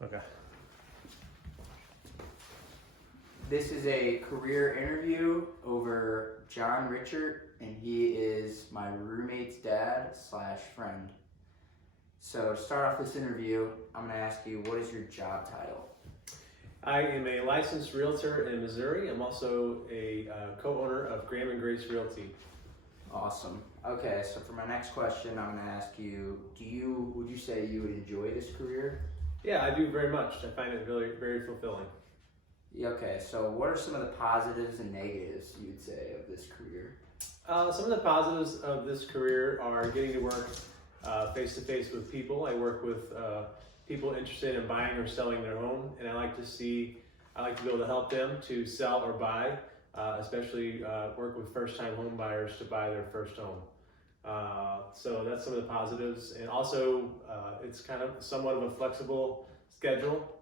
Okay. This is a career interview over John Richard, and he is my roommate's dad / friend. So to start off this interview, I'm going to ask you, what is your job title? I am a licensed realtor in Missouri. I'm also a co-owner of Graham and Grace Realty. Awesome. Okay, so for my next question, I'm going to ask you, would you say you would enjoy this career? Yeah, I do very much. I find it very, very fulfilling. Yeah, okay, so what are some of the positives and negatives you'd say of this career? Some of the positives of this career are getting to work face-to-face with people. I work with people interested in buying or selling their home, and I like to be able to help them to sell or buy, especially work with first-time home buyers to buy their first home. So that's some of the positives, and also it's kind of somewhat of a flexible schedule,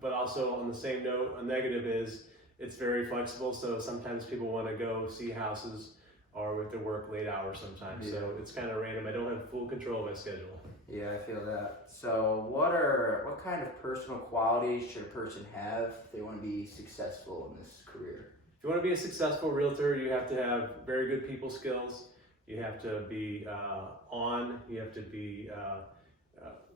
but also on the same note, a negative is it's very flexible, so sometimes people want to go see houses or we have to work late hours sometimes, so it's kind of random. I don't have full control of my schedule. Yeah, I feel that. So what kind of personal qualities should a person have if they want to be successful in this career? If you want to be a successful realtor, you have to have very good people skills. You have to be you have to be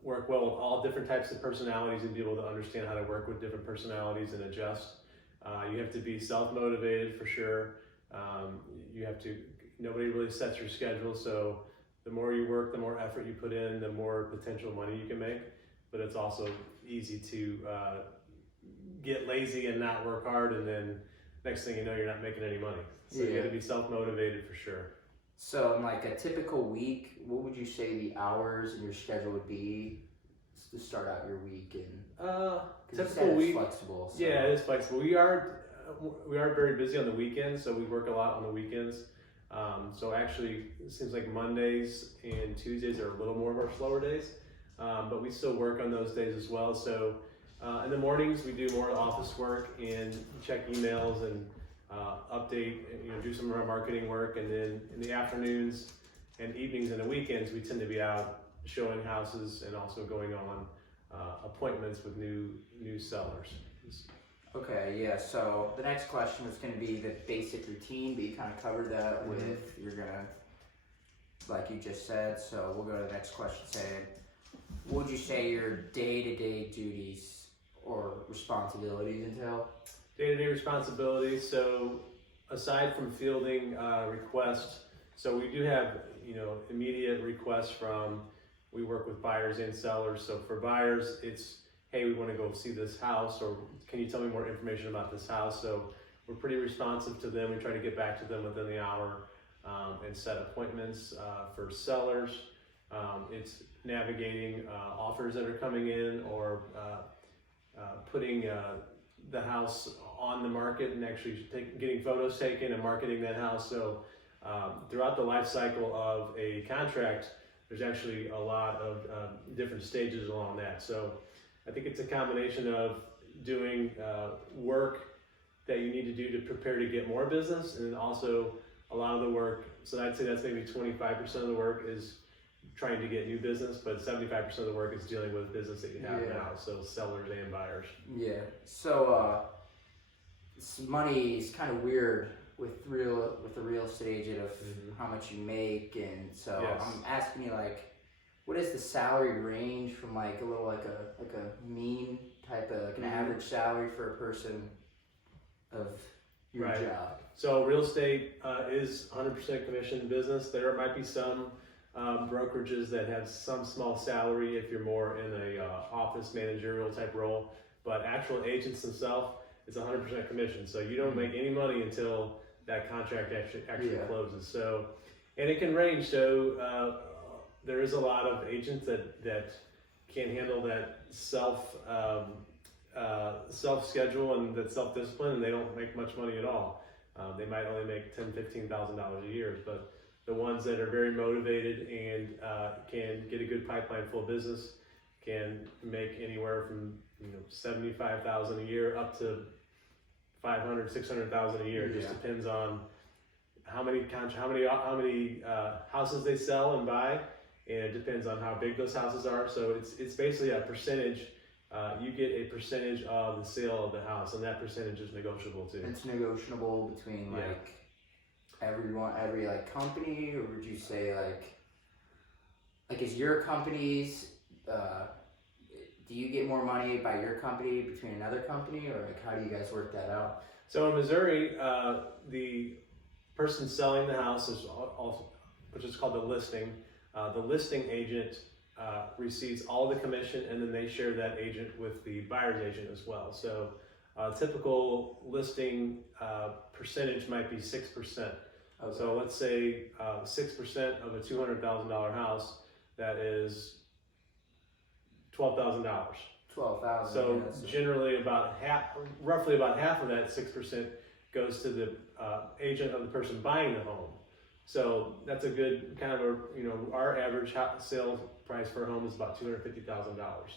work well with all different types of personalities and be able to understand how to work with different personalities and adjust. You have to be self-motivated for sure. Nobody really sets your schedule, so the more you work, the more effort you put in, the more potential money you can make. But it's also easy to get lazy and not work hard, and then next thing you know, you're not making any money. So you got to be self-motivated for sure. So in like a typical week, what would you say the hours in your schedule would be to start out your week? And typical week, flexible. So. Yeah, it is flexible. We are very busy on the weekends, so we work a lot on the weekends. So actually, it seems like Mondays and Tuesdays are a little more of our slower days, but we still work on those days as well. So in the mornings, we do more office work and check emails and update, do some of our marketing work, and then in the afternoons and evenings and the weekends, we tend to be out showing houses and also going on appointments with new sellers. Okay, yeah, so the next question was going to be the basic routine, but you kind of covered that with, you're going to, like you just said, so we'll go to the next question saying, what would you say your day-to-day duties or responsibilities entail? Day-to-day responsibilities, so aside from fielding requests, so we do have, immediate requests we work with buyers and sellers. So for buyers, it's, hey, we want to go see this house, or can you tell me more information about this house? So we're pretty responsive to them. We try to get back to them within the hour and set appointments. For sellers, it's navigating offers that are coming in, or putting the house on the market and actually getting photos taken and marketing that house. So throughout the life cycle of a contract, there's actually a lot of different stages along that. So I think it's a combination of doing work that you need to do to prepare to get more business, and also a lot of the work, so I'd say that's maybe 25% of the work is trying to get new business, but 75% of the work is dealing with business that you have now, so sellers and buyers. Yeah, so money is kind of weird with the real estate agent of how much you make, and so I'm asking you, like, what is the salary range from like a mean type of an average salary for a person of your job? So real estate is 100% commission business. There might be some brokerages that have some small salary if you're more in a office managerial type role, but actual agents themselves, it's 100% commission. So you don't make any money until that contract actually closes. So, and it can range. So there is a lot of agents that can handle that self schedule and that self discipline, and they don't make much money at all. They might only make $10,000-$15,000 a year, but the ones that are very motivated and can get a good pipeline full business can make anywhere from $75,000 a year up to $500,000, $600,000 a year. It just depends on how many houses they sell and buy, and it depends on how big those houses are. So it's basically a percentage you get a percentage of the sale of the house, and that percentage is negotiable too. It's negotiable between like everyone, every like company, or would you say like is your company's do you get more money by your company between another company, or like how do you guys work that out? So in Missouri, the person selling the house is also, which is called the listing. The listing agent receives all the commission, and then they share that agent with the buyer's agent as well. So typical listing percentage might be 6%. Okay. So let's say 6% of a $200,000 house, that is $12,000. 12,000. So generally roughly about half of that 6% goes to the agent of the person buying the home. So that's a good kind of our average sales price for a home is about $250,000.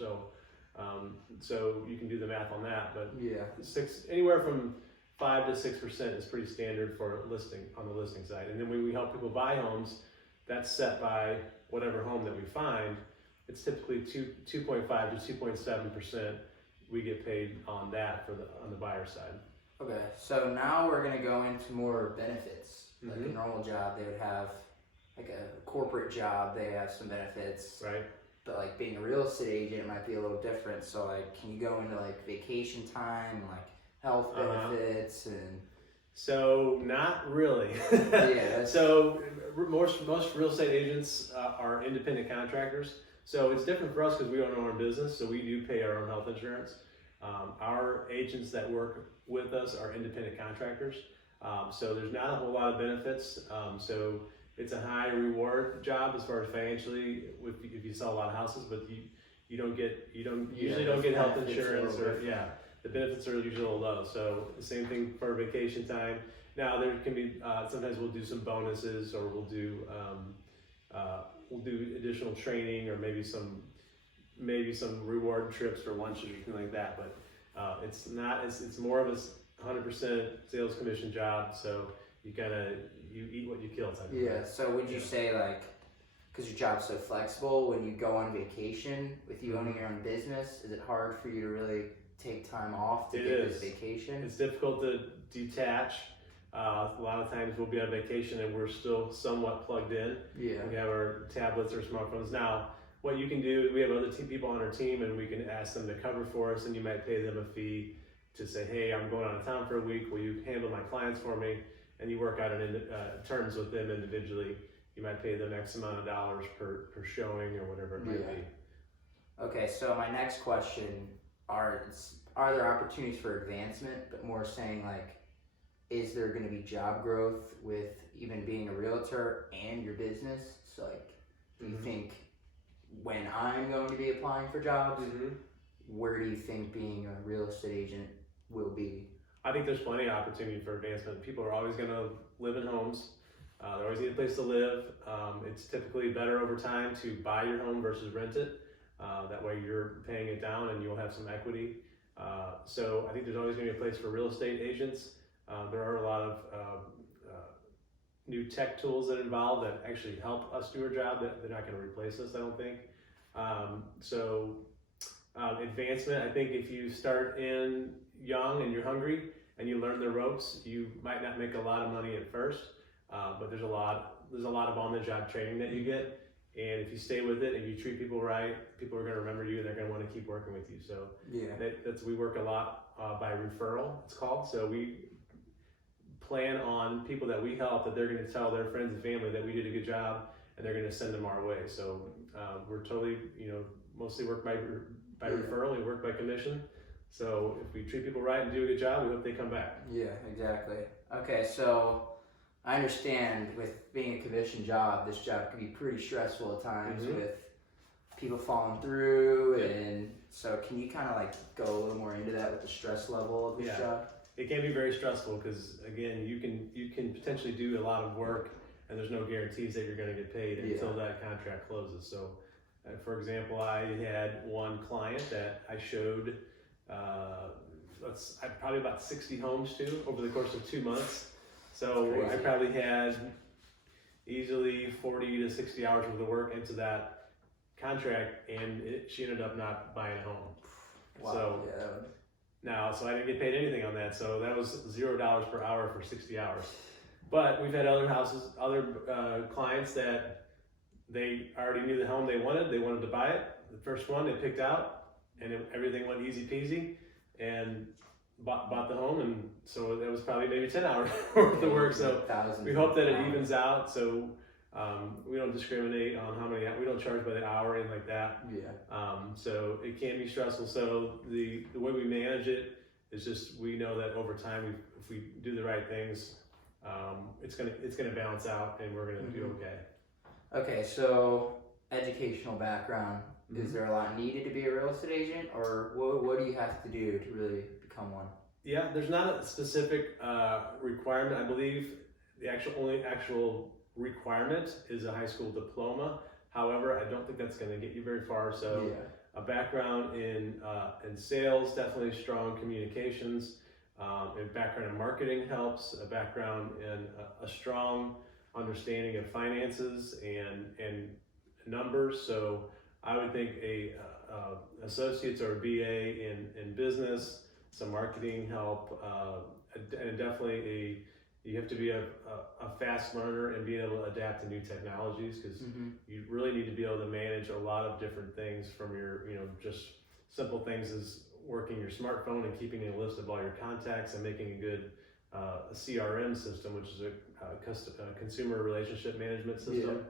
So you can do the math on that, but anywhere from 5 to 6% is pretty standard for listing on the listing side. And then when we help people buy homes, that's set by whatever home that we find. It's typically 2.5 to 2.7%. We get paid on that on the buyer side. Okay, so now we're gonna go into more benefits. Like a normal job, they would have like a corporate job. They have some benefits, right? But like being a real estate agent, it might be a little different. So like, can you go into like vacation time, like health benefits, and so not really. So most real estate agents are independent contractors. So it's different for us because we own our own business, so we do pay our own health insurance. Our agents that work with us are independent contractors, so there's not a whole lot of benefits. So it's a high reward job as far as financially, if you sell a lot of houses, but you usually don't get health insurance, or the benefits are usually a little low. So the same thing for vacation time. Now there can be sometimes we'll do some bonuses, or we'll do additional training, or maybe some reward trips for lunch or anything like that. But it's more of a 100% sales commission job. So you eat what you kill type of thing. So would you say, like, because your job's so flexible, when you go on vacation with you owning your own business, is it hard for you to really take time off to get this vacation? It's difficult to detach. A lot of times we'll be on vacation and we're still somewhat plugged in. We have our tablets or smartphones. Now, what you can do, we have other people on our team, and we can ask them to cover for us, and you might pay them a fee to say, hey, I'm going out of town for a week, will you handle my clients for me? And you work out terms with them individually. You might pay them X amount of dollars per showing, or whatever it might be. Okay, so my next question are there opportunities for advancement, but more saying like, is there going to be job growth with even being a realtor and your business? So like, do you think when I'm going to be applying for jobs, where do you think being a real estate agent will be? I think there's plenty of opportunity for advancement. People are always going to live in homes. They always need a place to live. It's typically better over time to buy your home versus rent it. That way you're paying it down and you'll have some equity. So I think there's always going to be a place for real estate agents. There are a lot of new tech tools that involve that actually help us do our job. That they're not going to replace us, I don't think. Advancement, I think if you start in young and you're hungry and you learn the ropes, you might not make a lot of money at first, but there's a lot of on-the-job training that you get. And if you stay with it and you treat people right, people are going to remember you and they're going to want to keep working with you. So we work a lot by referral, it's called. So we plan on people that we help, that they're going to tell their friends and family that we did a good job, and they're going to send them our way. So we're totally, mostly work by referral. We work by commission. So if we treat people right and do a good job, we hope they come back. Yeah, exactly. Okay, so I understand with being a commission job, this job can be pretty stressful at times with people falling through. And so can you kind of like go a little more into that with the stress level of this job? It can be very stressful because, again, you can potentially do a lot of work and there's no guarantees that you're going to get paid until that contract closes. So for example, I had one client that I showed probably about 60 homes to over the course of 2 months. So I probably had easily 40 to 60 hours worth of work into that contract, and she ended up not buying a home. Wow. So yeah, that would... now, so I didn't get paid anything on that. So that was $0 per hour for 60 hours. But we've had other clients that they already knew the home they wanted to buy it. The first one they picked out, and everything went easy peasy, and bought the home. And so that was probably maybe 10 hours worth of work. So we hope that it evens out. So we don't discriminate on how many. We don't charge by the hour or anything like that. Yeah. So it can be stressful. So the way we manage it is just we know that over time, if we do the right things, it's gonna balance out, and we're gonna do okay. Okay, so educational background. Is there a lot needed to be a real estate agent, or what do you have to do to really become one? Yeah, there's not a specific requirement. I believe the actual requirement is a high school diploma. However, I don't think that's going to get you very far. So a background in sales, definitely strong communications, a background in marketing helps, a background in a strong understanding of finances and numbers. So I would think a associates or a BA in business, some marketing help, and definitely you have to be a fast learner and be able to adapt to new technologies, because you really need to be able to manage a lot of different things from your, just simple things as working your smartphone and keeping a list of all your contacts and making a good CRM system, which is a consumer relationship management system.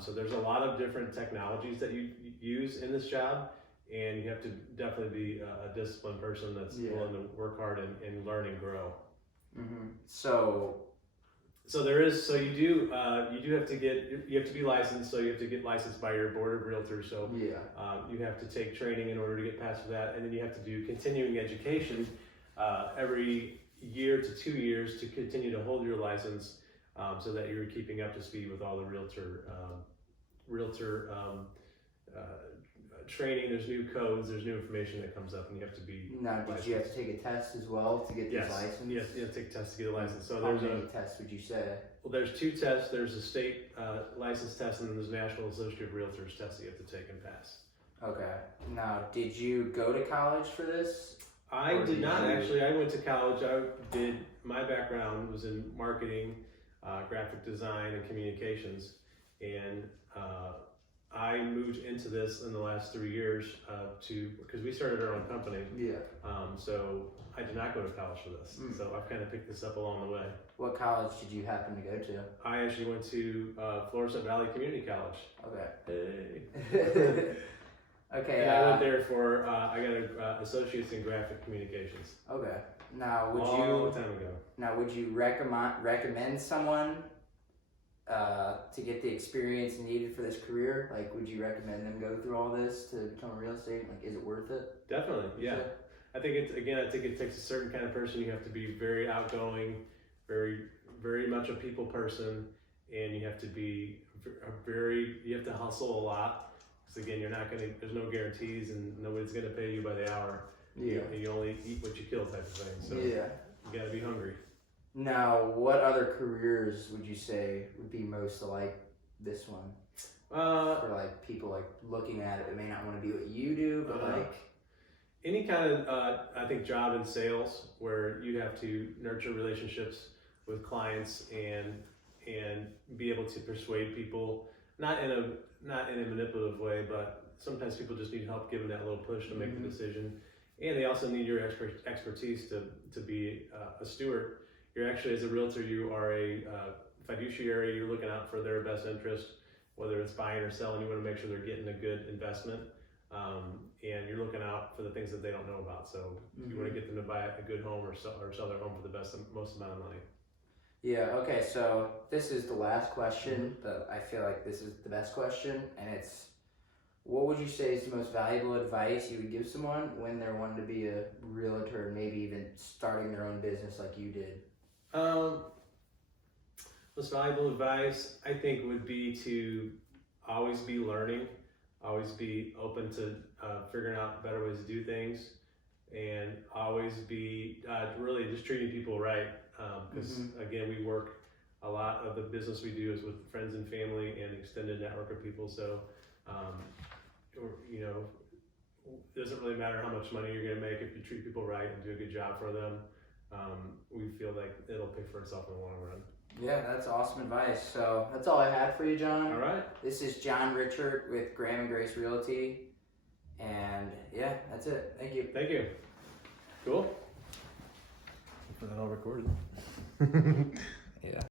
So there's a lot of different technologies that you use in this job, and you have to definitely be a disciplined person that's willing to work hard and learn and grow. So you do have to be licensed. So you have to get licensed by your board of realtors. So you have to take training in order to get past that, and then you have to do continuing education every year to 2 years to continue to hold your license, so that you're keeping up to speed with all the realtor training. There's new codes, there's new information that comes up, and you have to be licensed. Did you have to take a test as well to get this license? Yes, you have to take a test to get a license. So how many tests would you say? Well, there's 2 tests. There's a state license test, and then there's a National Associate of Realtors test that you have to take and pass. Okay. Now, did you go to college for this? I did not actually. I went to college. My background was in marketing, graphic design, and communications, and I moved into this in the last 3 years because we started our own company. So I did not go to college for this. So I've kind of picked this up along the way. What college did you happen to go to? I actually went to Florissant Valley Community College. Okay. Hey. Okay. And I went there for I got an associates in graphic communications. Okay. Now, long time ago. Now, would you recommend someone to get the experience needed for this career? Like, would you recommend them go through all this to become a real estate? Like, is it worth it? Definitely, yeah. I think it takes a certain kind of person. You have to be very outgoing, very, very much a people person, and you have to be you have to hustle a lot. Because again, there's no guarantees, and nobody's gonna pay you by the hour. You only eat what you kill, type of thing. So you gotta be hungry. Now, what other careers would you say would be most like this one? For like people like looking at it, they may not want to be what you do, but like any kind of I think job in sales where you have to nurture relationships with clients and be able to persuade people, not in a manipulative way, but sometimes people just need help giving that little push to make the decision, and they also need your expertise to be a steward. You're actually, as a realtor, you are a fiduciary. You're looking out for their best interest, whether it's buying or selling. You want to make sure they're getting a good investment, and you're looking out for the things that they don't know about. So you want to get them to buy a good home or sell their home for the most amount of money. Yeah. Okay. So this is the last question, but I feel like this is the best question, and it's, what would you say is the most valuable advice you would give someone when they're wanting to be a realtor, maybe even starting their own business like you did? Most valuable advice, I think, would be to always be learning, always be open to figuring out better ways to do things, and always be really just treating people right. Because again, we work, a lot of the business we do is with friends and family and extended network of people. So, it doesn't really matter how much money you're going to make if you treat people right and do a good job for them. We feel like it'll pay for itself in the long run. Yeah, that's awesome advice. So that's all I had for you, John. All right. This is John Richard with Graham and Grace Realty. And yeah, that's it. Thank you. Thank you. Cool. Put that all recorded. Yeah.